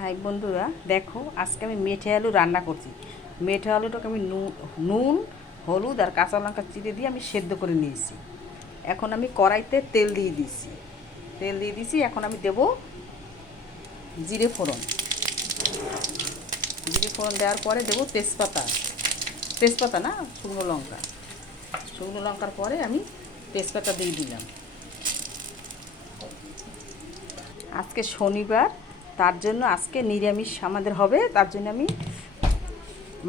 High বন্ধুরা, দেখো আজকে আমি মেঠে আলু রান্না করছি। মেঠে আলুটাকে আমি নুন হলুদ আর কাঁচা লঙ্কা চিড়ে দিয়ে আমি সেদ্ধ করে নিয়েছি। এখন আমি কড়াইতে তেল দিয়ে দিয়েছি। এখন আমি দেব জিরে ফোড়ন। জিরে ফোড়ন দেওয়ার পরে দেবো তেজপাতা না, শুকনো লঙ্কার পরে আমি তেজপাতা দিয়ে দিলাম। আজকে শনিবার, তার জন্য আজকে নিরামিষ আমাদের হবে। তার জন্য আমি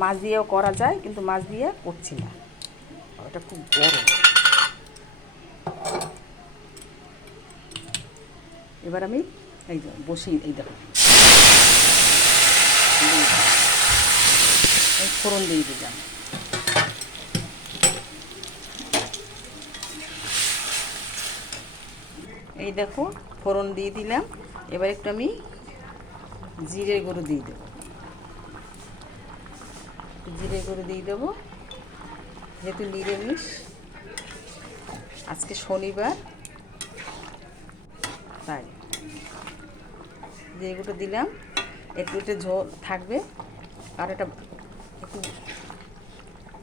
মাছ দিয়েও করা যায়, কিন্তু মাছ দিয়ে করছি না, ওটা খুব বড়। এবার আমি এই বসি, এই দেখো এই ফোড়ন দিয়ে দিলাম। এই দেখো ফোড়ন দিয়ে দিলাম। এবার একটু আমি জিরে গুঁড়ো দিয়ে দেবো। যেহেতু নিরামিষ, আজকে শনিবার, তাই জিরেগুলো দিলাম। একটু ঝোল থাকবে, আর এটা একটু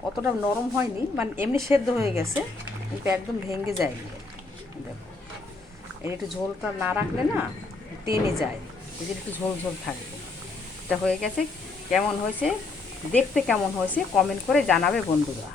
অতটা নরম হয়নি, মানে এমনি সেদ্ধ হয়ে গেছে, কিন্তু একদম ভেঙে যায়নি। দেখো এর একটু ঝোলটা না রাখলে না টেনে যায়, এদের একটু ঝোল ঝোল থাকবে। এটা হয়ে গেছে। কেমন হয়েছে, দেখতে কেমন হয়েছে কমেন্ট করে জানাবে বন্ধুরা।